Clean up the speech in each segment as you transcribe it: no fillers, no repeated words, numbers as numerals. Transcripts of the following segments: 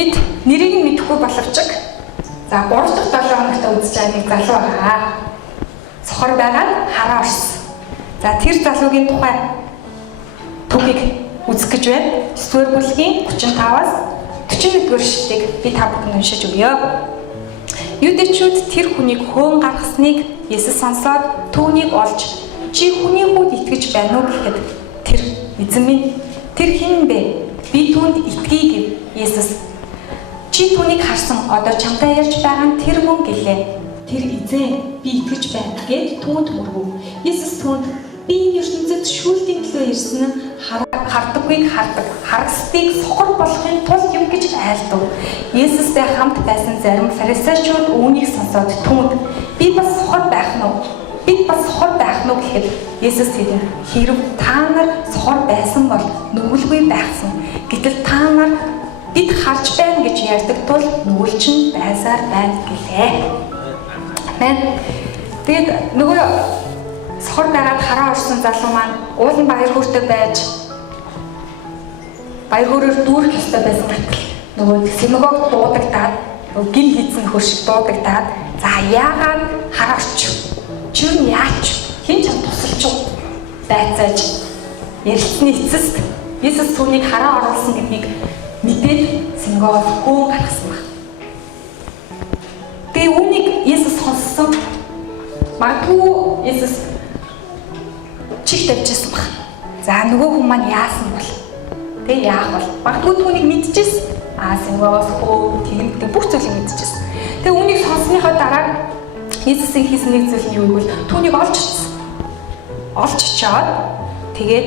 бид нэрийг нь мэдэхгүй боловч за 3 дахь 7 хоногт үзэж байгаа нэг залуу байгаа. Сохор байгаад хараа орсон. За тэр залуугийн тухай түүхийг үзэх гэж байна. 9-р бүлгийн 35-аас 41-р шүлгийг би та бүхэнд уншиж өгье. Юдэчүүд тэр хүнийг хөөн гаргасныг Есүс сонсоод түүнийг олж чи хүний хүүд итгэж байна уу гэхэд тэр эзэн минь тэр хэн бэ? Би түүнд итгэе гэв Есүс. Чи түүнийг харсан одоо чамтай ярьж байгаа нь тэр мөн гэлээ. Тэр эзэн би итгэж байна гэд түүнд мөргөв. Есүс түүнд би энэ ертөнцид шүүлтийн төлөө ирсэн нь хардаггүйг хардаг, харагсдыг сохор болохын тулд юм гэж айлдав. Есүстэй хамт байсан зарим фарисеучуд үүнийг сонсоод түүнд би бас сохор байх нь уу? Бид бас сохор байх нь уу гэхэд Есүс тэдэнд хэрв та нар сохор байсан бол нүгэлгүй байхсан. Гэтэл та нар бид харж байна гэж ярьдаг тул нүгэл чинь байсаар байна гэлээ. Амен. Тэгээд нөгөө сохор байгаад хараа орсон залуу маань уулын баяр хөөртэй байж баяр хөөрөөр дүүрэх ёстой байсан гэтэл нөгөө синагог дуудагдаад гин хийцэн хөршиг дуудагдаад за яагаад хараач чи юу яач хин ч тусалч байцааж ярилцсны эцэст Есүс түүнийг хараа оруулсан гэдгийг мэдээд синагогоос хөөн гаргасан баг. Тэгээ үүнийг Есүс сонссон. Магадгүй Есүс чих тавьчихсан баг. За нөгөө хүн маань яасан бол тэгээ яах бол магадгүй түүнийг мэдчихсэн. Синагогоос хөөн тэгнэ бүх зүйлийг мэдчихсэн. Тэгээ үүнийг сонссныхоо дараа Есүсийн хийсэн нэг зүйл нь юу гэвэл түүнийг олж ирсэн. Олж очоод тэгээд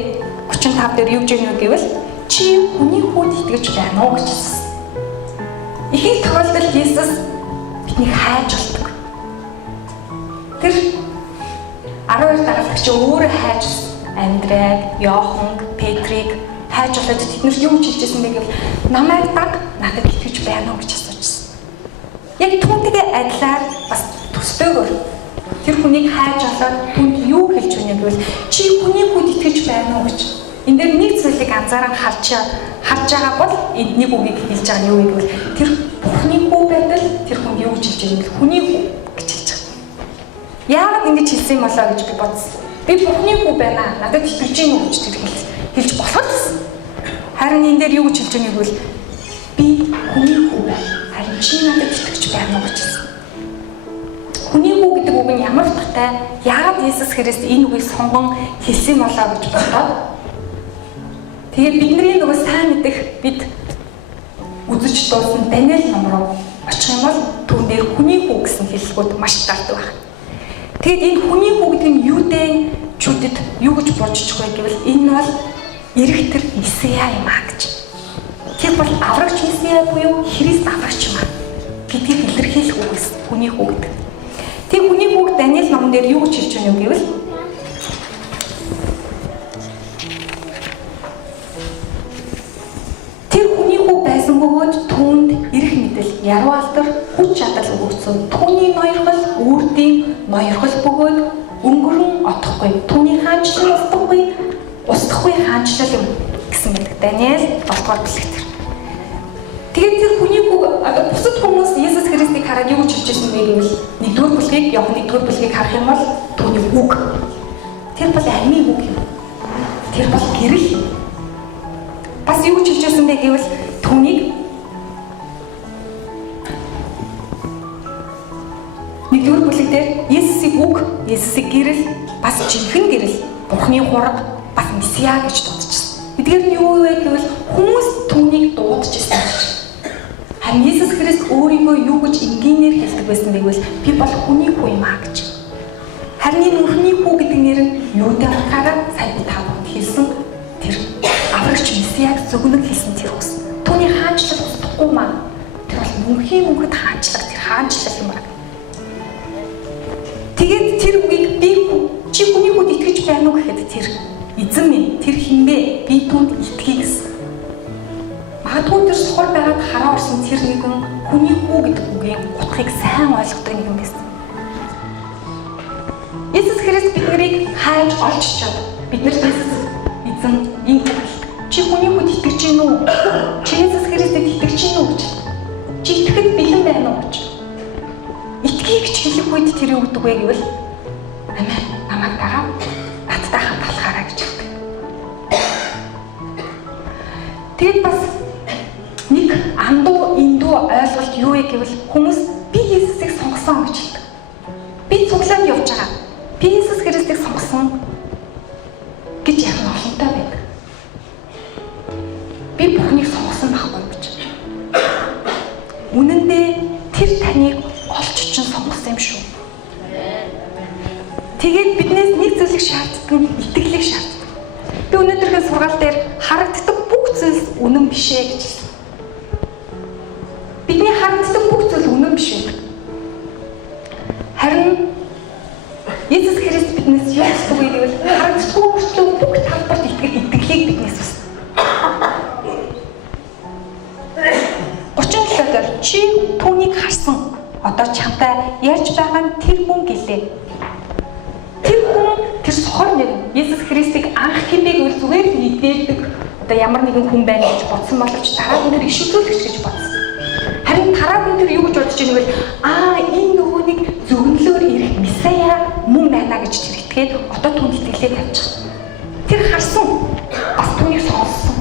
35 дээр юу гэж юм гэвэл чи хүний хүүд итгэж байна уу гэж хэлсэн. Ихэнх тохиолдолд Есүс биднийг хайж болдог. Тэр 12 дагалдагч өөрөө хайж Андрейг, Йохан, Петрийг хайж болоод тэднэрт юу гэж хэлжсэн бэ гэвэл намайг даг надад итгэж байна уу гэж асуужсэн. Яг түүнтэйгээ адилаар бас төстэйгээр тэр хүнийг хайж болоод түнд юу хэлж өгнө гэвэл чи хүний хүүд итгэж байна уу гэж. Энд дээр нэг зүйлийг анзааран харж байгаа бол энд нэг үгийг хэлж байгаа нь юу гэвэл тэр Бурхны хүү байдал тэр хүн юу гэж хэлж байгаа юм бэ? Хүний хүү гэж хэлж байгаа. Яагаад ингэж хэлсэн юм болоо гэж би бодсон. Би Бурхны хүү байна. Надад итгэж гин үү гэж тэр хэлж болоход. Харин энэ дээр юу гэж хэлж байгаа юм бол би хүний хүү байна. Харин чи надад итгэж байна уу гэж хэлсэн. Хүний хүү гэдэг үг нь ямар утгатай? Яагаад Есүс Христ энэ үгийг сонгон хэлсэн болоо гэж бодоод тэгээд бидний нөгөө сайн мэдих бид үзэж дуусан Даниэл ном руу очих юм бол түүн дээр хүний хүү гэсэн хэллэгүүд маш тардаг байна. Тэгээд энэ хүний хүү гэдэг нь юудэчүүдэд юу гэж бодчих вэ гэвэл энэ бол эрэг тэр Месиа юм аа гэж. Тэр бол аврагч Месиа буюу Христ аврагч юм аа гэдгийг илэрхийлэх үг гэсэн хүний хүү гэдэг. Тэг хүний хүүг Даниэл номон дээр юу гэж хэлж байна вэ гэвэл бөгөөд түүнд эрх мэдэл, яруу алдар, хүч чадал өгөгдсөн. Түүний ноёрхол, үрдийн ноёрхол бөгөөд өнгөрөн отохгүй. Түүний хаанчлал устдахгүй хаанчлал юм гэсэн мэт. Даниэл 7-р бүлэгтэр. Тэгээд тэр хүний үг бусад хүмүүс Есүс Христийг хараад юу гэж хэлж байсан бэ гэвэл 1-р бүлгийг, Иохан 1-р бүлгийг харах юм бол түүний үг. Тэр бол амийн үг юм. Тэр бол гэрэл юм. Бас юу гэж хэлж байсан бэ гэвэл түүнийг 1-р бүлэг дээр Есүсийг үг, Есүсийг гэрэл, бас жинхэнэ гэрэл, Бурхны хураг, бас Месиа гэж дуудчихсан. Эдгээр нь юу вэ гэвэл хүмүүс түүнийг дуудчихсан. Харин Есүс Христ өөрийгөө юу гэж энгийнээр хэлдэг байсан бэ гэвэл би бол хүний хүү юм аа гэж. Харин энэ хүний хүү гэдэг нэр нь юутай утгаараа сайн тавд хэлсэн тэр аврагч Месиаг зөвгөнөг хэлсэн тэр үгс. Түүний хаанчлал устдахгүй маа. Тэр бол мөнхөд хаанчлал, тэр хаанчлал юм аа. Тэгээд тэр үгийг би чи хүний хүүд итгэж байна уу гэхэд тэр эзэн минь тэр хинбэ би түүнд итгэе гэсэн. Магадгүй тэр сохор байгаад хараа орсон тэр нэгэн хүний хүү гэдэг үгийн утгыг сайн ойлгодог нэгэн байсан. Есүс Христ биднийг хайж олж чад. Биднэрт эзэн энэ чи хүний хүүд итгэж гин үү? Чи Есүс Христэд итгэж гин үү гэж гэж хэлэх үед тэр юу гэдэг вэ гэвэл амин намайг дагаа надтай хамт алхаарай гэж хэлдэг. Тэгэд бас нэг андуу эндүү ойлголт юу вэ гэвэл хүмүүс би Есүсийг сонгосон гэж хэлдэг. Би цуглаанд явж байгаа. Би Есүс Христийг сонгосон гэж ярих олонтой байдаг. Би Бурхныг сонгосон байхгүй гэж. Үнэн дээр тэр таныг олж чинь сонгосон юм шүү. Тэгээд биднээс нэг зүйлийг шаарддаг, итгэлийг шаарддаг. Би өнөөдрийн сургаал дээр харагддаг бүх зүйлс үнэн биш ээ гэж хэлсэн. Бидний харагддаг бүх зүйл үнэн биш байдаг. Харин Есүс Христ биднээс юу хүсдэг вэ гэвэл харагддаг мөртлөө бүх талбарт итгэх итгэлийг биднээс хүсдэг. 37-д чи түүнийг харсан. Одоо чамтай ярьж байгаа нь тэр хүн гэлээ. Тэр хүн тэр сохор нэр Есүс Христийг анх хэмээг үл зүгээр нэгдээдэг. Одоо ямар нэгэн хүн байна гэж бодсон боловч дараагийн тэр иш үзүүлэгч гэж бодсон. Харин дараагийн тэр юу гэж бодож байгаа вэ? Энэ нөгөөнийг зөвнөлөөр ирэх Месая мөн байна гэж тэр итгээд одоо түүнд итгэлээ тавьж байгаа. Тэр харсан. Бас түүнийг сонссон.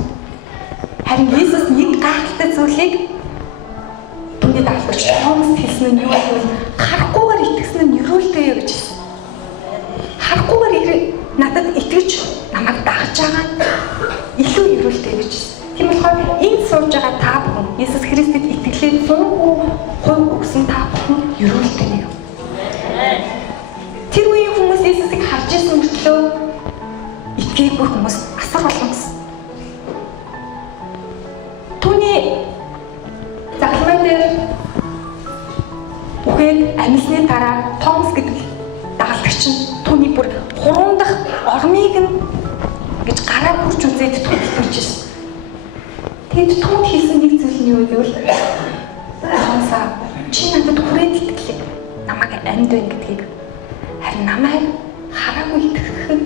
Харин Есүс нэг гайхалтай зүйлийг түүний даалгавч Томас хэлсэн нь юу вэ? Харахгүйгээр итгэсэн нь ерөөлтэй гэж хэлсэн. Харахгүйгээр надад итгэж намайг дагаж байгаа нь илүү ерөөлтэй гэж хэлсэн. Тийм болохоор энд сууж байгаа та бүхэн Есүс Христэд итгэлээ 100% өгсөн та бүхэн ерөөлтэй нэг. Тэр үеийн хүмүүс Есүсийг харж ирсэн мөртлөө итгээгүй хүмүүс асар олон байсан. Түүний загламай дээр үгээд амьсны дараа Томас гэдэг дагалдагч нь түүний бүр 3 дахь ормыг нь гэж гараа хүрч үзээд түүнд ирсэн. Тэгэд түүнд хийсэн нэг зүйл нь юу гэвэл Томасаа чи надад хүрээд итгэлээ. Намайг амьд байна гэдгийг харин намайг хараагүй итгэх нь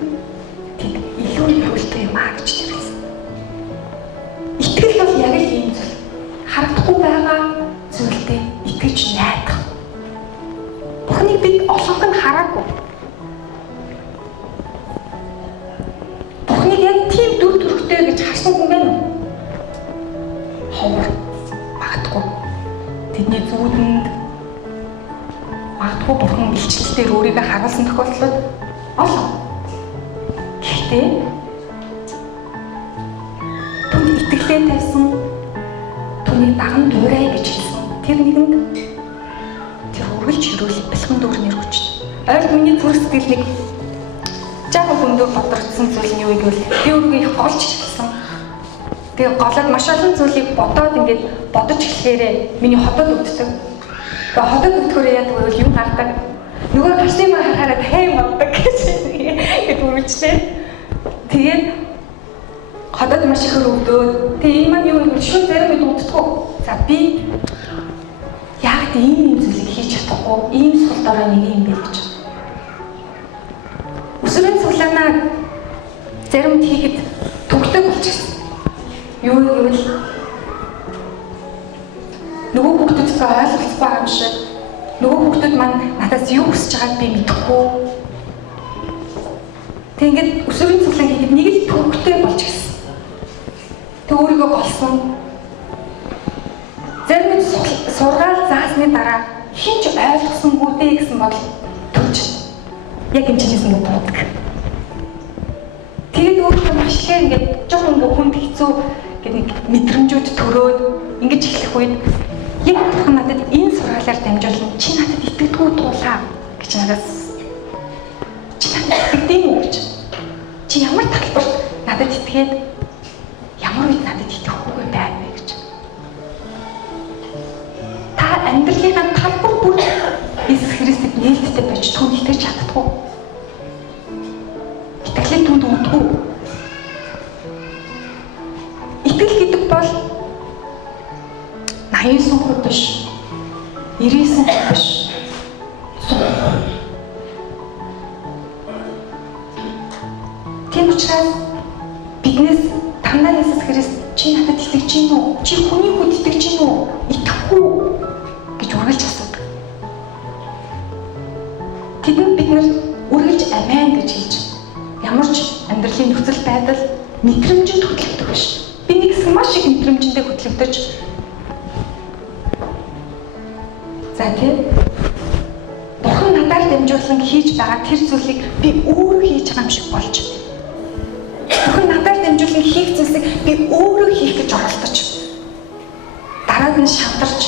тэд илүү ерөөлтэй юм аа гэж хэлсэн. Итгэл бол яг л ийм зүйл. Харагдахгүй байгаа зүйлдээ итгэж найдах. Бурхныг бид олонх нь хараагүй. Бурхныг яг тийм дүр төрхтэй гэж харсан хүн байна уу? Ховор магадгүй. Тэдний зүүдэнд магадгүй Бурхан илчлэлээр өөрийгөө харуулсан тохиолдлууд олон. Гэхдээ түүнд итгэлээ тавьсан, түүнийг даган дуурай гэж хэлсэн. Тэр нэгэнд тэр үргэлж хөрөөл бэлхэн дүүр нэр хүч. Ойр миний зүрх сэтгэл нэг жаахан өндөр бодрогдсон зүйл нь юу гэвэл би өөрийгөө их голж хэлсэн. Тэгээ голоод маш олон зүйлийг бодоод ингээд бодож эхлэхээрээ миний хотод өвддөг. Тэгээ хотод өвдөхөөр яадаг вэ? Юм гардаг. Нөгөө гарсны маа харахаараа тайм боддог гэж үргэлжлээ. Тэгээд хотод маш их өвдөөд тэгээ ийм маань юу гэвэл шууд зарим үед өвддөг. За би яг ийм зүйлийг хийж чадахгүй, ийм сул дорой нэг юм бэ гэж. Өсвөрийн цуглаанаа заримд хийхэд төгтөг болчихсон. Юу гэвэл нөгөө хүмүүстэй ойлголцох байгаа юм шиг нөгөө хүмүүс маань надаас юу хүсэж байгааг би мэдэхгүй. Тэг ингээд өсвөрийн цуглаан хийхэд нэг л төгтөг болж гисэн. Тэг өөрийгөө голсон. Зарим сургаал заасны дараа хинч ойлгосонгүй дээ гэсэн бодол төрж яг энэ чинээс ингэ боддог. Тэгээд өөртөө маш их ингээд жоохон хүнд хэцүү гэдэг нэг мэдрэмжүүд төрөөд ингэж эхлэх үед яг Бурхан надад энэ сургаалаар дамжуулан чи надад итгэдэггүй туулаа гэж надаас чи надад итгэдэг юм уу гэж. Чи ямар талбарт надад итгээд ямар үед надад итгэхгүй байна вэ гэж. Та амьдралынхаа талбар бүр Есүс Христэд нээлттэй байж түүнд итгэж чаддаггүй. Итгэлээ түүнд өгдөггүй. Итгэл гэдэг бол 89% биш. 99% биш. Тийм учраас биднээс танаа Есүс Христ чи надад итгэж гин үү? Чи хүний хүнд итгэж гин үү? Итгэхгүй гэж үргэлж асуудаг. бид нар үргэлж амен гэж хэлж ямар ч амьдралын нөхцөл байдал мэдрэмжинд хөтлөгдөг биш. Би нэг хэсэг маш их мэдрэмжиндээ хөтлөгдөж за тийм Бурхан надаар дамжуулан хийж байгаа тэр зүйлийг би өөрөө хийж байгаа юм шиг болж Бурхан надаар дамжуулан хийх зүйлсийг би өөрөө хийх гэж оролдож дараад нь шантарч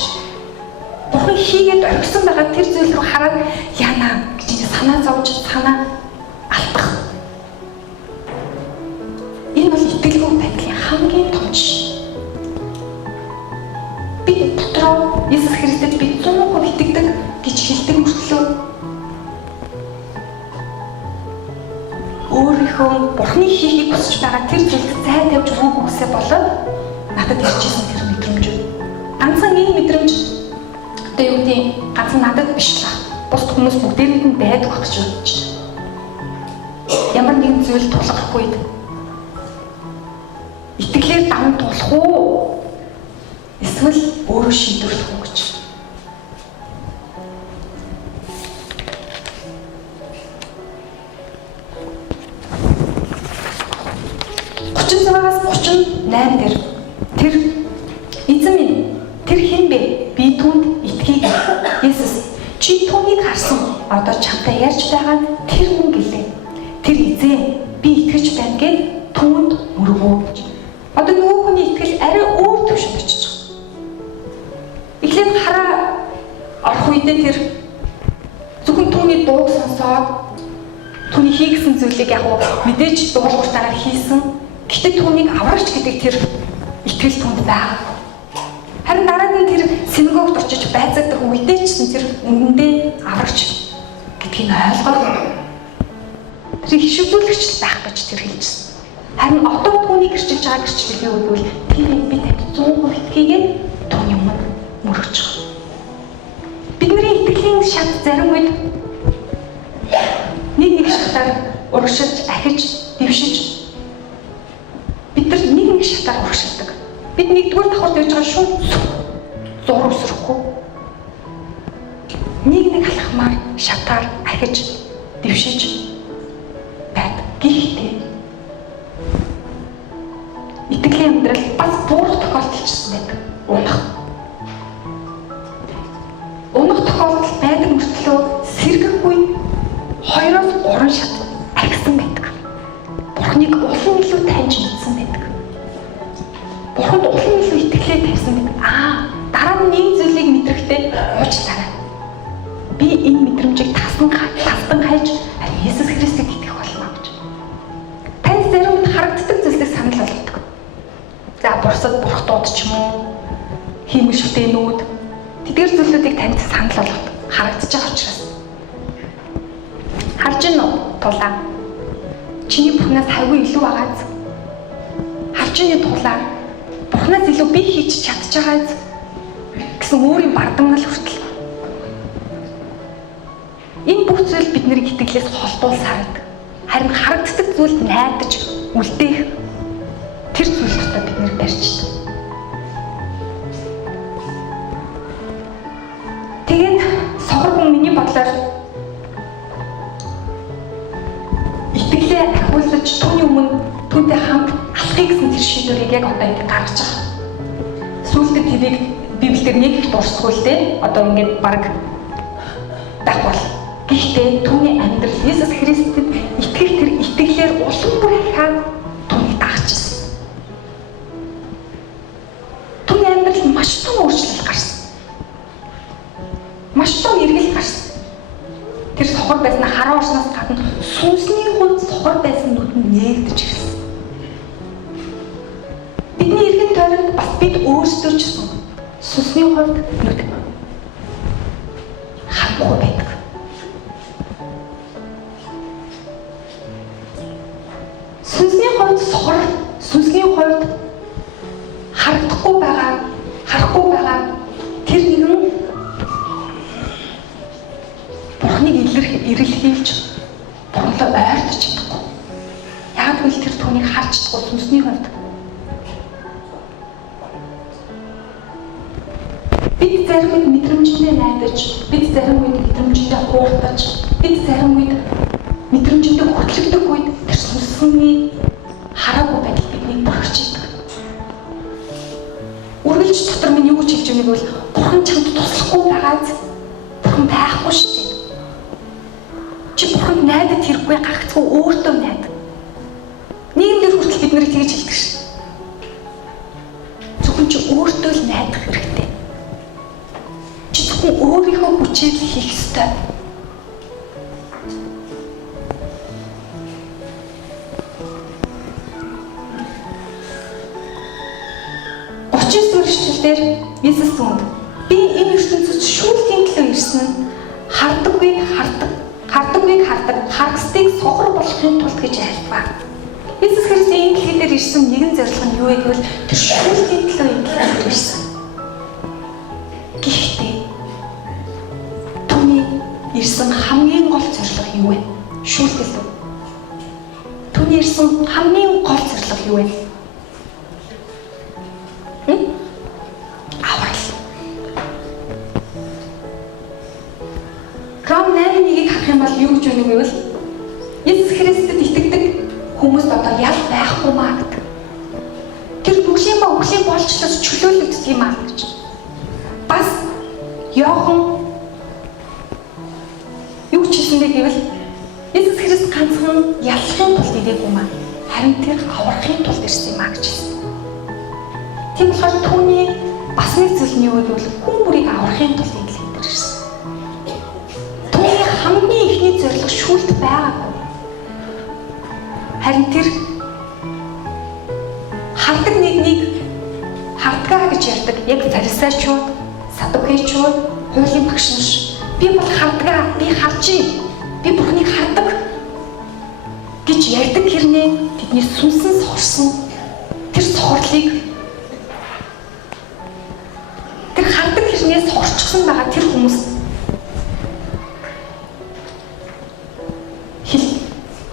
Бурхан хийгээд орхисон байгаа тэр зүйл рүү хараад яана гэж санаа зовж санаа алдах. Энэ бол итгэлгүй байдлын хамгийн том жишээ. Би дотроо Иесус Христэд би 100% итгэдэг гэж хэлдэг мөртлөө өөрийнхөө Бурханы хийхийг хүсэж байгаа тэр зүйлд зай тавьж өгөхөөсөө болоод надад иржсэн тэр мэдрэмж. Ганцхан энэ мэдрэмж одоо юу гэдэг ганцхан надад биш л бус хүмүүс бүгдээрэнд нь байдаг гэж бодож байна. Ямар нэгэн зүйл тулгах үед итгэлээр даван тулах уу? Эсвэл өөрөө шийдвэрлэх үү гэж. Загаас 38 дээр тэр эзэн минь тэр хэн бэ? Би түүнд итгэе. Есүс чи түүнийг харсан. Одоо чамтай ярьж байгаа тэр хүн гэлээ. Тэр эзэн би итгэж байна гэж түүнд мөргөө гэж. Одоо нөгөө хүний итгэл арай өөр төвшөнд очиж байгаа. Эхлээд хараа орох үедээ тэр зөвхөн түүний дууг сонсоод түүний хийгсэн зүйлийг яг мэдээж дуулууртайгаар хийсэн. Гэхдээ түүнийг аврагч гэдэг тэр итгэл түнд байгаа. Харин дараа нь тэр синагогт очиж байцаагдах үедээ ч тэр үнэндээ аврагч гэдгийг ойлгоод тэр хишүүлэгч байх гэж тэр хэлжсэн. Харин одоо түүнийг гэрчилж байгаа гэрчлэл юу гэвэл тэр би танд 100% итгэгээд түүний өмнө мөрөгч байгаа. Бидний итгэлийн шат зарим үед нэг шатаар урагшилж, ахиж, дэвшиж бид нар нэг шатаар урагшилдаг. Бид нэгдүгээр давхар тавьж байгаа шууд зур өсрөхгүй. Нэг алхмаар шатаар ахиж, дэвшиж байдаг. Гэхдээ итгэлийн амьдрал бас буруу тохиолдолчсон байдаг. Унах тохиолдол байдаг мөртлөө сэргэхгүй 2-3 шат ахисан байдаг. Бурхныг улам илүү таньж мэдсэн байдаг. Бурханд улам илүү итгэлээ тавьсан байдаг. Дараа нь нэг зүйлийг мэдрэхдээ уучлаарай. Би энэ мэдрэмжийг тасдан хайж Иесус Христэд итгэх болно гэж. Танд зарим харагддаг зүйлсийг санал болгодог. За бурсад бурхтууд ч юм уу, хиймэл шүтэнүүд тэдгээр зүйлүүдийг танд санал болгодог. Харагдаж байгаа учраас. Харж гин үү тулаа. Чиний Бурханаас хайгүй илүү байгааз. Харж гин тулаа. Бурханаас илүү би хийж чадж байгааз гэсэн өөрийн бардамнал хүртэл. Энэ бүх зүйл бидний итгэлээс холдуулсаар байдаг. Харин харагддаг зүйлд найдаж үлдээх тэр зүйл дотор бид нэр барьждаг. Тэгээд сохор хүн миний бодлоор итгэлээ ахиулж түүний өмнө түүнтэй хамт алхахыг гэсэн тэр шийдвэрийг яг одоо ингэ гаргаж байгаа. Сүүлдээ тэрийг Библиэр нэг их дурсахгүй л дээ. Одоо ингэ баг дагвал. Гэхдээ түүний амьдрал Иесус Христэд итгэх тэр итгэлээр улам бүр ахаад түүнийг дагчихсан. Түүний амьдрал маш том өөрчлөлт гарсан. Маш том эргэлт гарсан. Тэр сохор байсан хараа орсноос гадна сүнсний хувьд сохор байсан нүдэнд нээгдэж ирсэн. Бидний эргэн тойронд бас бид өөрсдөө ч гэсэн сүнсний хувьд нүд хангуй байдаг. Сүнсний хувьд сохор, сүнсний хувьд харахгүй байгаа тэр нэгэн Бурхныг илэрхийлж Бурханлоо ойртож чадахгүй. Яг л тэр түүнийг харж чадахгүй сүнсний хувьд. Бид зарим үед мэдрэмжтэй найдаж, бид зарим үед мэдрэмжтэй хууртаж бид зарим үед мэдрэмжтэй хөтлөгдөг үед тэр сүнсний хараагүй байдал биднийг борхиж идэг. Үргэлж дотор минь юу гэж хэлж байгааг бол бурхан чамд туслахгүй байгааз бурхан байхгүй шүү дээ. Чи бурханд найдад хэрэггүй гагцгүй өөртөө найдаг. Нийгэмдэр хүртэл бид нарыг тэгж хэлдэг шээ. Зөвхөн чи өөртөө л найдах хэрэгтэй. Чи зөвхөн өөрийнхөө хүчээр л хийх ёстой. Дээр Иесус үнд би энэ ертөнцид шүүлтийн төлөө ирсэн нь хардаггүйг хардаг, харгастыг сохор болохын тулд гэж айлтваа. Иесус Христ энэ дэлхийд ирсэн нэгэн зорилго нь юу вэ гэвэл тэр шүүлтийн төлөө энэ дэлхийд ирсэн. Гэхдээ түүний ирсэн хамгийн гол зорилго юу вэ? Шүүлтэл үү? Түүний ирсэн хамгийн гол зорилго юу вэ? Ром 8:1-ийг харах юм бол юу гэж үнэ гэвэл Иесус Христэд итгэдэг хүмүүст одоо ял байхгүй маа гэдэг. Тэр бүглийн ба үхлийн болчлоос чөлөөлөгддөг юм аа гэж. Бас Иохан юу ч хэлсэн бэ гэвэл Иесус Христ ганцхан ялахын тулд ирээгүй маа. Харин тэр аврахын тулд ирсэн юм аа гэж хэлсэн. Тийм болохоор түүний бас нэг зүйл нь юу вэ гэвэл хүн бүрийг аврахын тулд ирсэн. Хамгийн ихний зорилго шүүлт байгаагүй. Харин тэр хардаг нэгнийг хардгаа гэж ярьдаг. Яг фарисеучуд, садукеичуд, хуулийн багш нар би бол хардгаа, би харж, би Бурхныг хардаг гэж ярьдаг хэрнээ тэдний сүнсэн сохорсон тэр сохорлыг тэр хардаг хэрнээ сохорчихсан байгаа тэр хүмүүс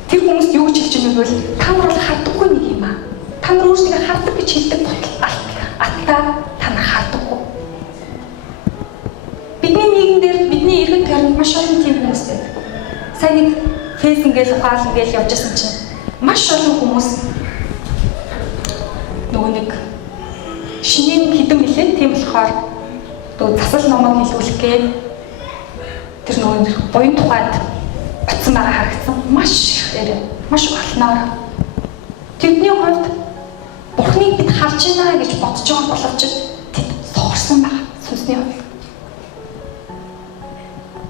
тэр хүмүүст юу гэж хэлж байгааг бол та нар бол хардаггүй нэг юм аа. Та нар өөрсдөө хардаг гэж хэлдэг болтол аттаа та нар хардаггүй. Бидний нийгэмдэр бидний иргэн тойронд маш олон тийм хүмүүс байдаг. Сайн нэг фейс ингээл ухаал ингээл явж байсан чинь маш олон хүмүүс нөгөө нэг шинийн хідэн билээ. Тийм болохоор нөгөө засал номог хэлүүлэх гээд тэр нөгөө буян тухайд батсан байгаа харагдсан маш ихээр маш олноор тэдний хувьд Бурхныг бид харж байна гэж бодож байгаа боловч тэд сохорсон байгаа сүнсний хувьд.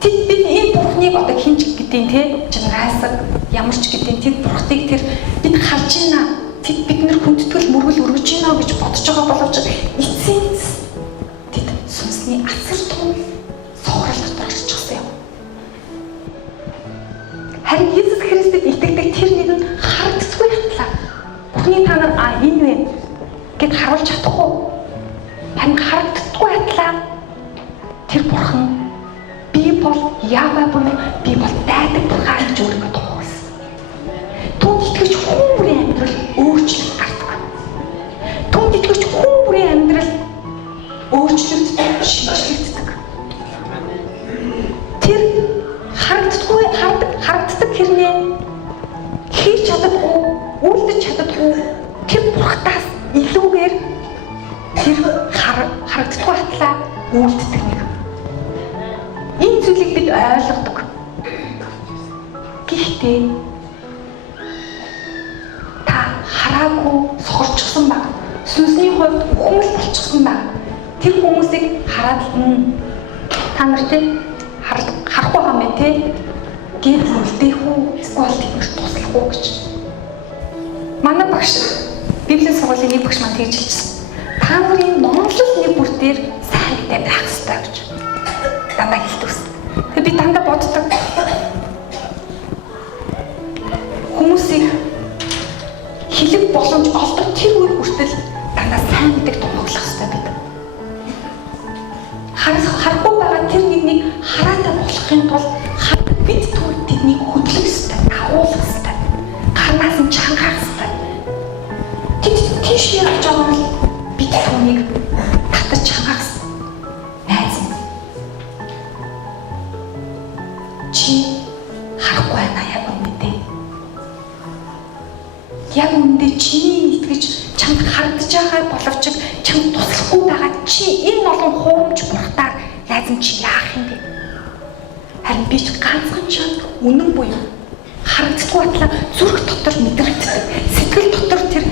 Тэд бид энэ Бурхныг одоо хинч гэдгийг те чангаасаг ямар ч гэдгийг тэд Бурхныг тэр бид харж байна. Тэд бид нар хүндэтгэл мөргөл өргөж байна гэж бодож байгаа боловч эцсийн тэд сүнсний асар том сохрол дотор орчихсон юм. Харин Иесус Христэд итгэдэг тэр нэг нь харагддаггүй хатлаа. Бурхны та нар энэ вэ гэд харуулж чадахгүй. Харин харагддаггүй хатлаа. Тэр Бурхан би бол Яава буюу би бол дайдаг Бурхан гэж өөрийгөө тохиолсон. Түүнд итгэж хүн бүрийн амьдрал өөрчлөлт гардаг. Түүнд итгэж хүн бүрийн амьдрал өөрчлөгддөг, шинжлэгддэг. Тэр харагддаг хэрнээ хийж чаддаггүй, үлдэж чаддаггүй тэр Бурхтаас илүүгээр тэр харагддаггүй хатлаа үлддэг нэг. Энэ зүйлийг бид ойлгодог. Гэхдээ та хараагүй сохорчихсон баг. Сүнсний хувьд хүмүл болчихсон баг. Тэр хүмүүсийг хараад та нар тийм харахгүй байгаа мэн тий гээд үлдээх үү эсвэл тэднэрт туслах уу гэж. Манай багш Библийн сургуулийн нэг багш маань тэгж хэлсэн. Та нарын номлол нэг бүр дээр сайнтай байх хэрэгтэй гэж дандаа хэлдэг. Тэгээ би дандаа боддог. Хүмүүсийг хэлэх боломж олдог тэр үе хүртэл дандаа сайн гэдэг томооглох хэрэгтэй бид. Харахгүй байгаа тэр нэгнийг хараатай болохын тулд бид түүнд тэднийг хөдлөх ёстой, агуулах ёстой. Гарнаас нь чангаах ёстой. Тэд тийш явж байгаа бол бид түүнийг татаж чангаах ёстой. Найз минь. Чи яг үүндээ чиний итгэж чамд харагдаж байгаа боловч чамд туслахгүй байгаа чи энэ олон хуумж бурхтаар найзан чи яах юм бэ? Харин би ч ганцхан чамд үнэн буюу харагддаггүй батлаа зүрх дотор мэдрэгддэг. Сэтгэл дотор тэр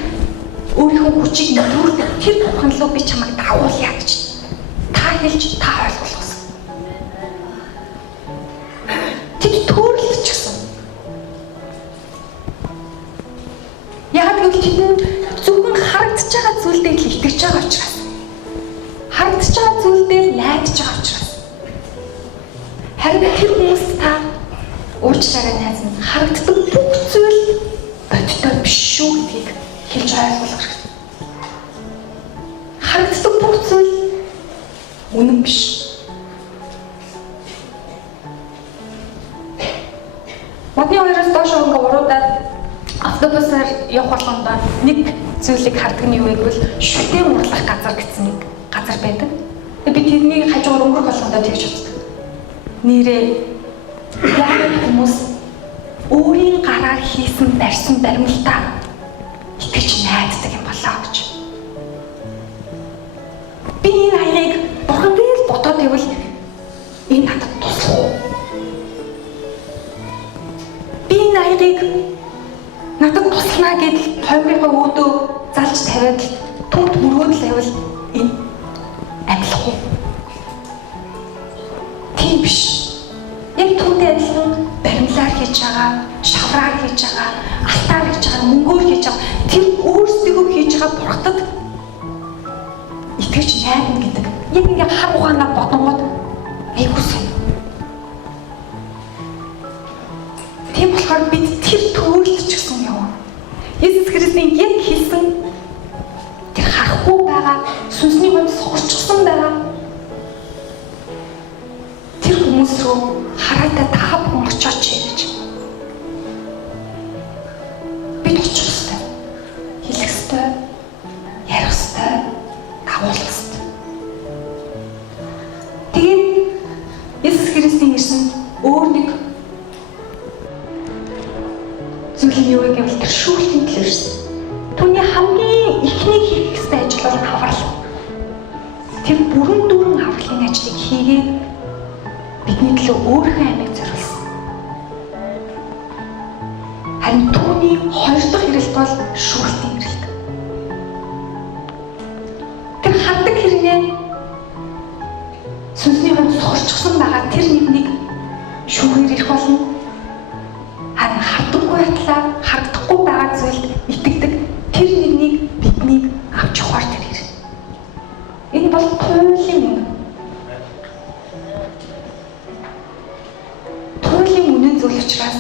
өөрийнхөө хүчийг нөлөөлдөг тэр бурхан руу би чамайг дагуулъя гэж та хэлж та ойлгуулсан. Тэд төөрөлдөж гисэн. Яг гэвэл тэд зөвхөн харагдаж байгаа зүйл дээр л итгэж байгаа учраас. Харагдаж байгаа зүйл дээр найдаж байгаа учраас. Харин тэр хүмүүс та уучлаарай найз минь харагддаг бүх зүйл бодтой биш шүү гэдгийг хэлж ойлгуулах хэрэгтэй. Харагддаг бүх зүйл үнэн биш. Модны хоёроос доош ингээ уруудаад автобусаар явах болгонд нэг зүйлийг хардаг нь юу вэ гэвэл шүтэн урлах газар гэсэн нэг газар байдаг. Би тэрний хажуугаар өнгөрөх болгонд тэгж боддог. Нэрээ яг хүмүүс өөрийн гараар хийсэн барьсан баримлтаа итгэж найддаг юм болоо гэж. Би энэ аяыг бурхан дээр бодоод байвал энэ надад туслах уу? Би энэ аяыг надад туслана гэдэл тойрныхоо өөдөө залж тавиад түнт мөрөөдөл байвал энэ амлах уу? Тийм биш. Яг түүнтэй адилхан баримлаар хийж байгаа, шавраар хийж байгаа, алтаар хийж байгаа, мөнгөөр хийж байгаа тэр өөрсдөө хийж байгаа бурхтад итгэж найдна гэдэг. Яг ингээ хар ухаанаа бодонгод айгуу сайн. Тийм болохоор бид тэр төөрөлдөж гисэн юм. Иесус Христийн яг хэлсэн тэр харахгүй байгаа, сүнсний хувьд сохорчсон байгаа тэр хүмүүс рүү хараатай та бүхэн очооч гэж. Бид очих ёстой. Хэлэх ёстой. Ярих ёстой. Дагуулах ёстой. Тэгээд Иесус Христийн ирсэн өөр нэг зүйл нь юу вэ гэвэл тэр шүүлтийн төлөө ирсэн. Түүний хамгийн ихний хийх ёстой ажил бол аврал. Тэр бүрэн дүүрэн авралын ажлыг хийгээд бидний төлөө өөрийнхөө амийг зориулсан. Харин түүний хоёр дахь хэрэгэлт бол шүүлтийн хэрэгэлт. Тэр хаддаг хэрэгээ сүнсний хувьд сохорчсон байгаа тэр нэгнийг шүүхээр ирэх болно. Харин хардаггүй батлаа харагдахгүй байгаа зүйлд итгэдэг тэр нэгнийг бидний авч явахар тэр хэрэг. Энэ бол туйлын үнэ. Зүйл учраас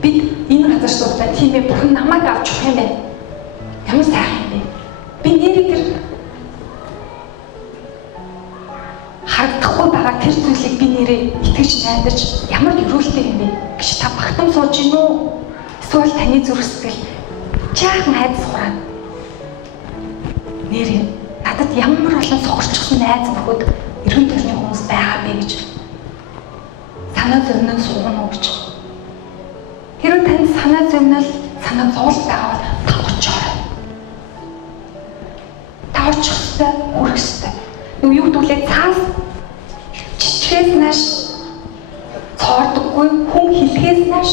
бид энэ газар суухдаа тийм ээ бурхан намайг авч явах юм байна. Ямар сайхан юм бэ? Би нэрийг тэр харагдахгүй байгаа тэр зүйлийг би нэрээ итгэж найдаж ямар өрөөлтэй юм бэ гэж та багтан сууж гин үү? Эсвэл таны зүрх сэтгэл жаахан айдас хураад нэрээ надад ямар олон сохорчсон найз нөхөд эргэн тойрны хүмүүс байгаа бэ гэж санаа зовноо суугна уу гэж. Хэрвээ танд санаа зовнол санаа зовлт байгаа бол та очоорой. Та очих ёстой, хүрэх ёстой. Юу гэдүүлээ цаас чичгээс нааш цоордоггүй хүн хэлхээс нааш.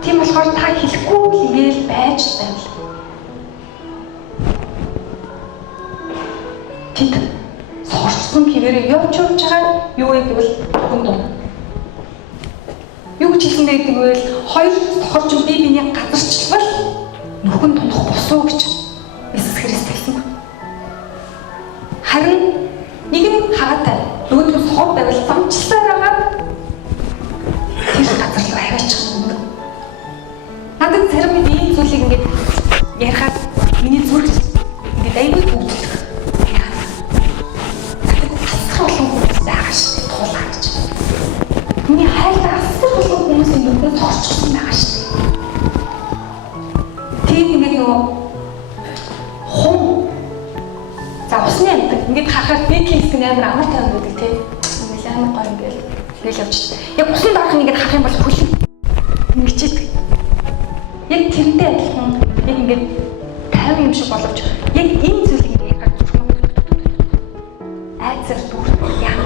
Тийм болохоор та хэлэхгүй л ингээл байж байвал. Тэд сохорчсон хэвээрээ явж байгаа юу вэ гэвэл хүн дуу. Юу гэж хэлсэн байдаг вэ? Хоёр сохорч бие биений газарчлал нүхэн тунах босуу гэж Иесус Христ хэлсэн ба. Харин нэг нь хаатай өөдгөө сохор байвал замчлаар агаад тэр газар руу аваачих юм. Надад зарим ийм зүйлийг ингээд ярихад миний зүрх ингээд аягүй бүгддэг. Миний хайлт асар олон хүмүүсийн нүдээр сорчсон байгаа шүү дээ. Тэгээд ингээд нөгөө хум за усны амтдаг ингээд харахад бэкинг гэх амар амар тайван байдаг тийм. Ингээд амар гоё ингээд явж. Яг усанд орох ингээд харах юм бол хөлөг. Ингээд ингээд 50 юм шиг боловч яг энэ зүйлийг яг зүрх айцар дүр яа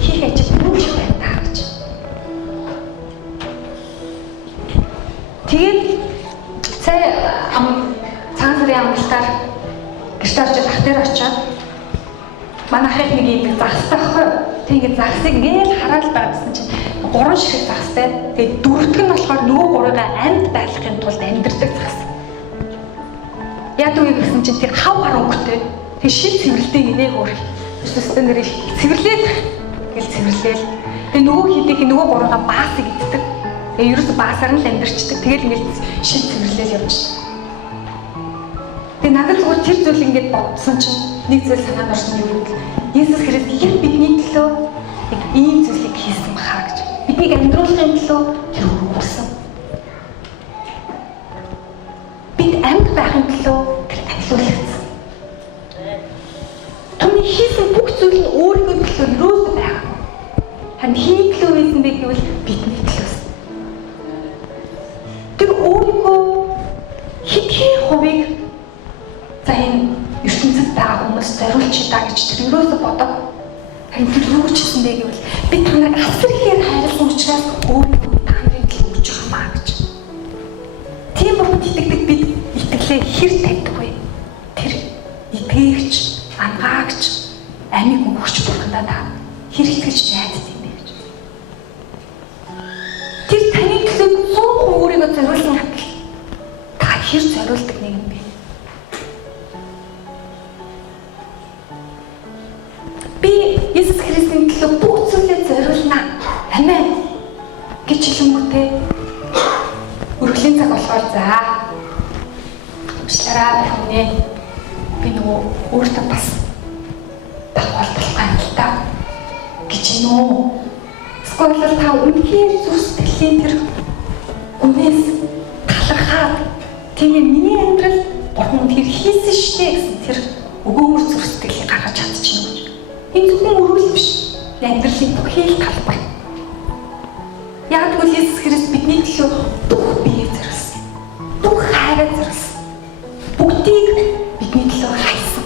хийх ажил юу шиг байна даа гэж. Тэгээд сая цагаан сарын амралтаар гэрте очиж ах дээр очиод манай ахыг нэг юм загстай байхгүй юу? Тэг ингээд загсыг ингээд хараад байгаас чинь 3 ширхэг загстай. Тэгээд дөрөвдөг нь болохоор нөгөө гурыгаа амьд байлгахын тулд амьдэрдэг загс. Яг үгүй гэсэн чинь тэр хав гар өнгөтэй. Тэг шил цэвэрлдэг инээг өөрх. Өстөстөө нэр цэвэрлээд гэл цэвэрлээл. Тэг нөгөө хийдэг нөгөө гурыгаа баасыг иддэг. Тэгээ ерөөсө баасаар нь л амьдэрчдэг. Тэгэл ингээд шил цэвэрлээл явчихсан. Тэгээ надад зүгээр тэр зүйл ингээд бодсон чинь нэг зүйл санаанд орсон юм бол Есүс Христ яг бидний төлөө яг ийм зүйлийг хийсэн бахаа гэж. Биднийг амьдруулахын төлөө тэр өгсөн. Бид амьд байхын төлөө тэр амьдлуулагдсан. Түүний хийсэн бүх зүйл нь өөрийнхөө төлөө юусоо байгаа. Харин хий төлөө хийсэн бэ гэвэл бидний төлөөс. Тэр өөрийнхөө хэдхэн хувийг за энэ ертөнцид байгаа хүмүүс зориулж чадаа гэж тэр юусоо бодоод харин тэр юу ч хийсэн бэ гэвэл би та нарыг асар ихээр хайрлсан учраас өөрийнхөө та нарын төлөө өгч байгаамаа гэж. Тийм бурхан итгэдэг бид итгэлээ хэр тавьдаг вэ? Тэр итгээгч, ангаагч, амийг өгч бурхандаа та хэр итгэж найддаг юм бэ гэж. Тэр таны төлөө 100% өөрийгөө зориулсан хатал та хэр зориулдаг нэг юм бэ? Би Есүс Христийн төлөө бүх зүйлээ зориулнаа. Амен гэж хэлэнгүүтээ өргөлийн цаг болохоор за уучлаарай хүмүүнээ би нөгөө өөртөө бас давхар болохгүй юм л та гэж нөө. Эсвэл та үнэхээр зүрх сэтгэлийн тэр үнээс талархаад тийм миний амьдрал бурхан тэр хийсэн штэ гэсэн тэр өгөөмөр зүрх сэтгэлийг гаргаж чадчихна гэж. Энэ зөвхөн өрөөл биш. Амьдралын бүхий л талбар. Яг тэгвэл Есүс Христ бидний төлөө бүх биеийг зориулсан. Бүх хайраа зориулсан. Бүгдийг бидний төлөө хайсан.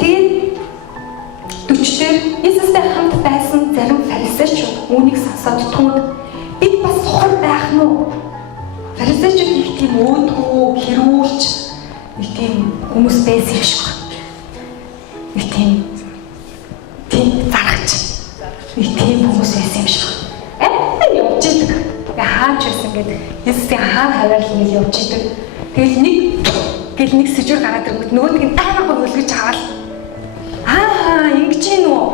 Тэгээд 40-дэр Есүстэй хамт байсан зарим фарисеучуд үүнийг сонсоод түүнд бид бас сухар байх нь уу? Фарисеучуд их тийм өөдгөө хэрүүлж нэг тийм хүмүүс байсан юм шиг байна. Нэг тийм зарагч. Нэг тийм хүмүүс байсан юм шиг байна. Явж идэг. Хаач байсан гэдэг. Есүсийн хаан хаваал ингэ явж идэг. Тэгэл нэг сэжүүр гараад ирэнгүүт нөгөөдг нь амар хөлгөж аваад ингэж юм уу?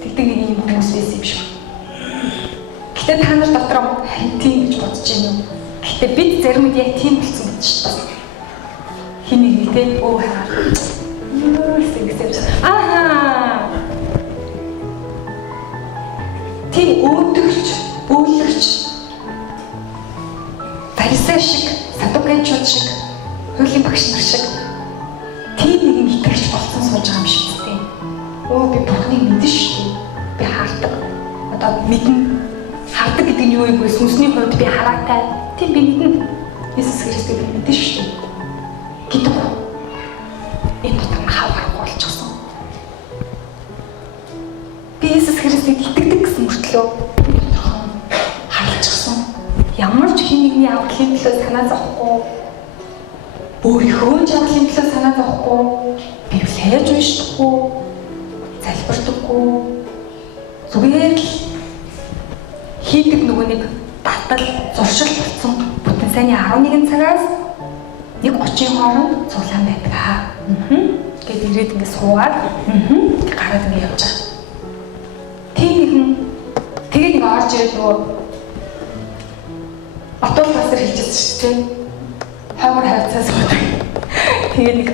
Тэгдэг нэг юм хүмүүс байсан юм шиг байна. Гэтэ та нар дотроо тийм гэж бодож байна уу? Гэтэ бид зарим үед яг тийм болсон гэж байна. Хинийг мэдээ өө хаа. Тийм өөдөгч, өөлөгч фарисей шиг, садукеичуд шиг, хуулийн багш нар шиг тийм нэгэн итгэгч болсон сууж байгаа юм шиг үстэй. Өө би бурхныг мэдэн шүү дээ. Би хардаг. Одоо мэднэ. Хардаг гэдэг нь юу юм бэ? Сүнсний хувьд би хараатай. Тийм би мэднэ. Есүс Христийг би мэдэн шүү дээ. Гэдэг. Энэ дотор хавар болчихсон. Би Есүс Христийг итгэдэг гэсэн мөртлөө харалчихсан. Ямар ч хин нэгний авралын төлөө санаа зовхгүй. Өөрийнхөө авралын төлөө санаа зовхгүй. Библи хайж уншдаггүй. Залбирдаггүй. Зүгээр л хийдэг нөгөө нэг татал зуршил болсон бүтэн сайнны 11 цагаас 1:30 хооронд цуглаан байдаг. Гэт ирээд ингэ суугаад гараад ингэ явж байгаа. Тийм нэгэн тэгээд ингэ орж ирээд нөгөө Батул пастор хэлчихсэн шүү дээ. Хойгоор хайцаас суудаг. Тэгээд нэг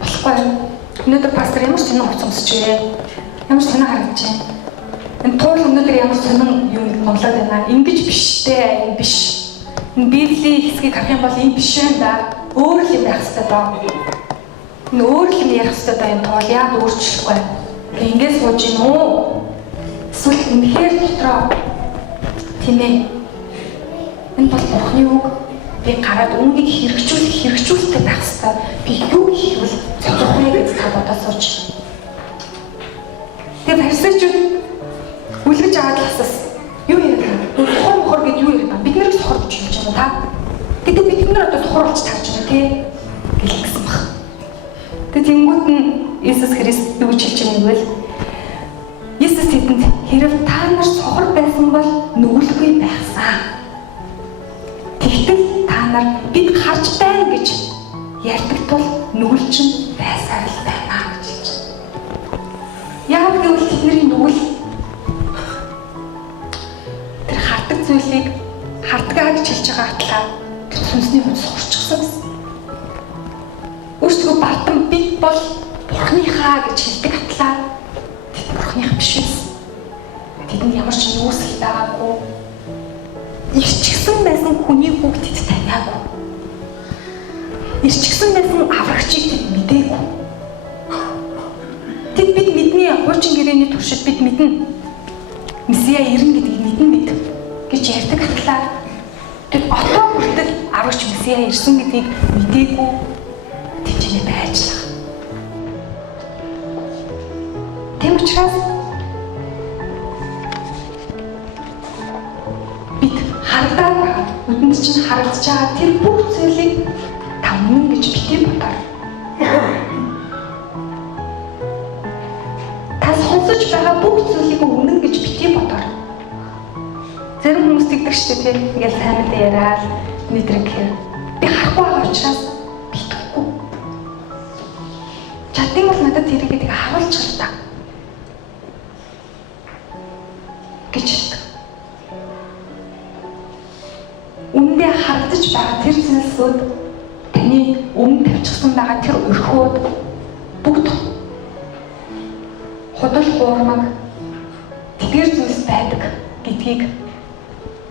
болохгүй. Өнөөдөр пастор ямар ч сонин хувцсч вэ? Ямар ч сонин харагдаж байна. Энэ туул өнөөдөр ямар сонин юм гомлоод байна. Ингэж биш дээ. Энэ биш. Энэ Библийн хэсгийг харах юм бол энэ биш юм да. Өөр л юм байх хэрэгтэй доо. Энэ өөр л юм ярих хэрэгтэй доо. Энэ туул яа өөрчлөхгүй. Ингээд сууж гин үү? Эсвэл үнэхээр дотроо тийм ээ. Энэ бол Бурхны үг. Би гараад үүнийг хэрэгжүүлэлтэй байх ёстой. Би юу хийвэл зөвхөн вэ гэж та бодож сууч. Тэгээ фарисеучуд үлгэж аваад ласаас юу яриад байна? Сохор гэж юу яриад байна? Бид нэр сохор гэж хэлж байгаа та. Гэтэ бид нар одоо сохор болж тарж байна тий гэлсэн баг. Тэгээ тэнгуут нь Иесус Христ юу хэлж байгааг нь бол Иесус тэдэнд хэрв та нар сохор байсан бол нүгэлгүй байсан. Тэгтэл та нар бид харж байна гэж ярьдаг тул нүгэлчин байсаар л байна гэж хэлж байна. Яг гэвэл тэдний нүгэл тэр хардаг зүйлийг хардгаа гэж хэлж байгаа атлаа тэр сүнсний хүнс сурчсан гэсэн. Өөрсдөө бартан бид бол Бурхныхаа гэж хэлдэг атлаа тэд Бурхных биш байсан. Тэдэнд ямар ч юусэл байгаагүй. Ирчгсэн байсан хүний хүүгд тэд таниагүй. Ирчгсэн байсан аврагчийг тэд мэдээгүй. Тэд бид мэдний хуучин гэрээний туршид бид мэднэ. Месиа ирнэ гэдгийг мэднэ бид гэж ярьдаг атлаа. Тэд отоо хүртэл аврагч Месиа ирсэн гэдгийг мэдээгүй тэжээний байжлаа. Тэм учраас бид харагдаад байгаа үдэнд чинь харагдаж байгаа тэр бүх зүйлийг та үнэн гэж битгий бодоо. Та сонсож байгаа бүх зүйлийг үнэн гэж битгий бодоо. Зарим хүмүүс тэгдэг шүү дээ тийм ингээл таймдаа яриад нийтрэг гэхээр би харахгүй байгаа учраас битгэхгүй. Чадсан бол надад тэрийг тийг харуулчих л та. гэж хэлдэг. Үндэ харагдаж байгаа тэр зүйлсүүд таны өмнө тавьчихсан байгаа тэр өрхөөд бүгд худал хуурмаг тэдгээр зүйлс байдаг гэдгийг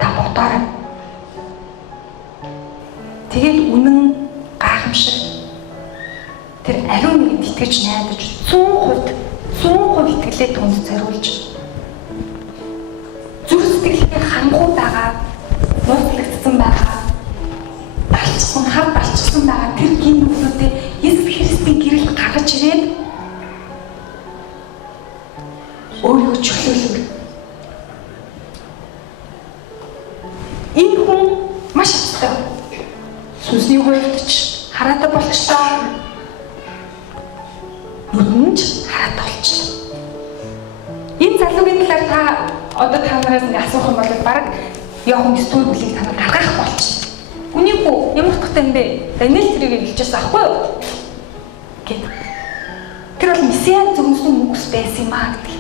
та бодоорой. Тэгээд үнэн гайхамшиг тэр ариун нэгэнд итгэж найдаж 100% итгэлээ түнд зориулж зүрх сэтгэлээ хангуу байгаа нууцлагдсан байгаа хар балчсан байгаа тэр гин нүглүүдээ Иесус Христийн гэрэлд гаргаж ирээд өөрийгөө чөлөөлөв. Энэ хүн маш хаттай. Сүнсний хувьд ч хараатай болчихлоо. Нүдэн ч хараатай болчихлоо. Энэ залуугийн талаар та одоо та нараас ингэ асуух юм бол баг Иохан 9-р бүлийг та нар гаргах болчих. Үнийг үү ямар утгатай юм бэ? Даниэл тэрийг хэлчихсэн аахгүй юу? Гэт. Тэр бол Месиа зөвхөн мөнгөс байсан юм аа гэдэг.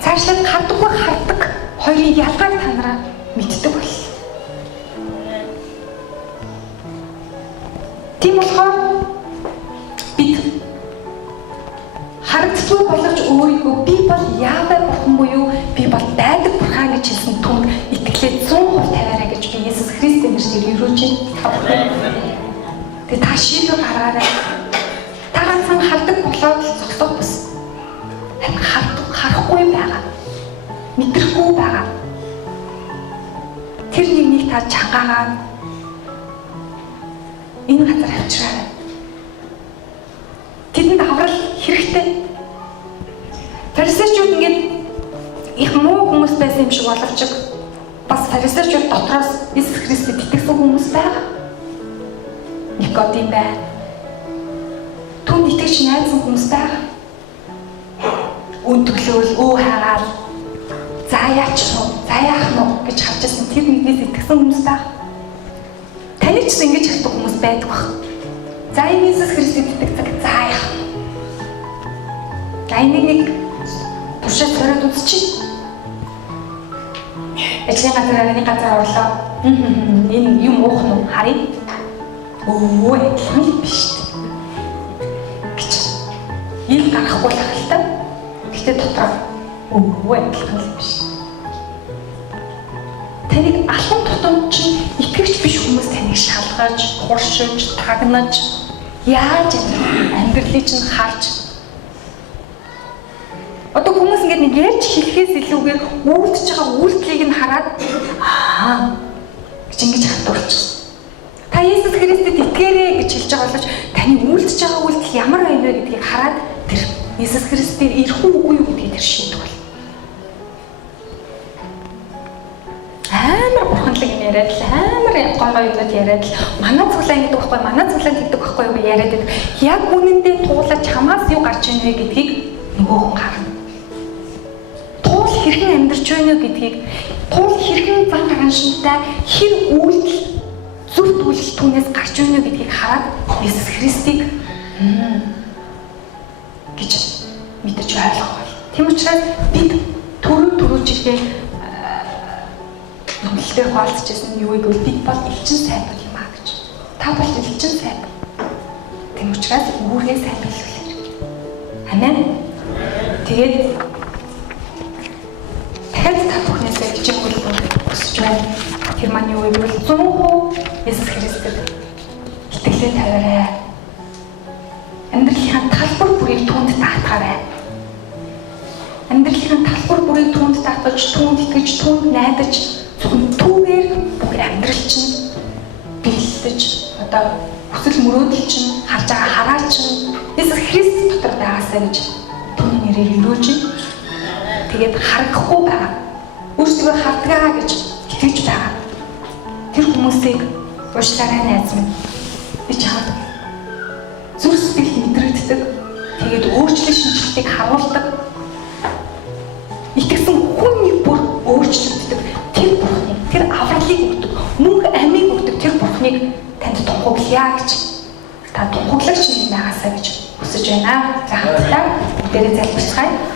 Цаашлаад хардаг хоёрын ялгааг та нараа мэддэг бол. Тийм болохоор бид харагддаг боловч өөрийгөө би бол Яавэ бурхан буюу би бол дайдаг бурхан гэж хэлсэн түн итгэлээ 100% тавиараа гэж би Иесус Христийн нэрээр өрөөж байна. Тэгээ та шийдвэр гаргаарай. Та ганцхан хардаг болоод зогсох бус. Харахгүй байгаа. Мэдрэхгүй байгаа. Тэр нэгнийг та чангаагаад энэ газар авчираарай. Тэдэнд аврал хэрэгтэй. Фарисеучуд ингээд их муу хүмүүс байсан юм шиг боловч бас фарисеучуд дотроос Иесус Христэд итгэсэн хүмүүс байгаа. Никодим байна. Түн итгэж найзсан хүмүүс байгаа. Үн төглөөл хайгаал за яач нь за яах нь гэж харжсэн тэр нэгнээс итгэсэн хүмүүс байгаа. Таны ч ингэж хэлдэг хүмүүс байдаг баг. За Иесус Христэд итгэдэг за яах нь. За энийг туршаад зориод үзчих. Ажлын газар орлоо. Энэ юм уух нь харъя. Өө адилхан л биш үү? Гэж. Ил гарахгүй л хаалта. Гэтэ дотор өө адилхан л биш. Таныг алхам тутамд чинь итгэвч биш хүмүүс таныг шалгаж, туршиж, тагнаж, яаж амьдралыг чинь харж. Одоо хүмүүс ингэж нэг ярьж хэлэхээс илүүгээр үйлдэж байгаа үйлдэлийг нь хараад гэж ингэж хандуулчихсан. Та Есүс Христэд итгээрэй гэж хэлж байгаа боловч таны үйлдэж байгаа үйлдэл ямар байна вэ гэдгийг хараад тэр Есүс Христээр ирэх үгүй юу гэдгийг тэр шийдэх бол. Амар бурханлаг юм яриад л амар гой юмнууд яриад л манай цуглаан гэдэг байхгүй манай цуглаан гэдэг байхгүй юу яриад байдаг. Яг үнэндээ туулаад чамаас юу гарч ийн вэ гэдгийг нөгөө хүн харна. Туул хэрхэн амьдарч байна гэдгийг туул хэрхэн зан гараншинтай хэр үйлдэл зүрт үйлдэл түүнээс гарч байна гэдгийг хараад Есүс Христийг гэж мэдэж ойлгох бол. Тийм учраас бид түрүүжилгээ нөхөлтөөр хаалцчихсан юу гэвэл бид бол элчин сайбар юм аа гэж. Та бол элчин сайбар. Тийм учраас үүргээ сайн биелүүлээрэй. Амен. Тэгээд дахиад та бүхнээсээ хичээгүүл хүсэж байна. Тэр маань юу гэвэл 100% Есүс Христэд итгэлээ тавиарай. Амьдралынхаа талбар бүрийг түүнд даатгаарай. Амьдралынхаа талбар бүрийг түүнд даатгаж, түүнд итгэж, түүнд найдаж, түүгээр бүх амьдрал чинь биелдэж, одоо хүсэл мөрөөдөл чинь харж байгаа хараа чинь Есүс Христ дотор байгаасаа гэж түүний нэрээр өрөөж, тэгээд харагдахгүй байгаа. Өөрсдөө хардгаа гэж итгэж байгаа. Тэр хүмүүсийг уушлаарай найз минь. Би чамд зүрх сэтгэл мэдрэгддэг. Тэгээд өөрчлөлт шинжилгээг харуулдаг. Итгэсэн хүний бүр өөрчлөгддөг. Тэр Бурхныг, тэр авралыг өгдөг, мөнх амийг өгдөг тэр Бурхныг танд тунхаглая гэж. Та тунхаглагч юм байгаасаа гэж хүсэж байна. За хамтдаа бүгдээрээ залбирцгаая.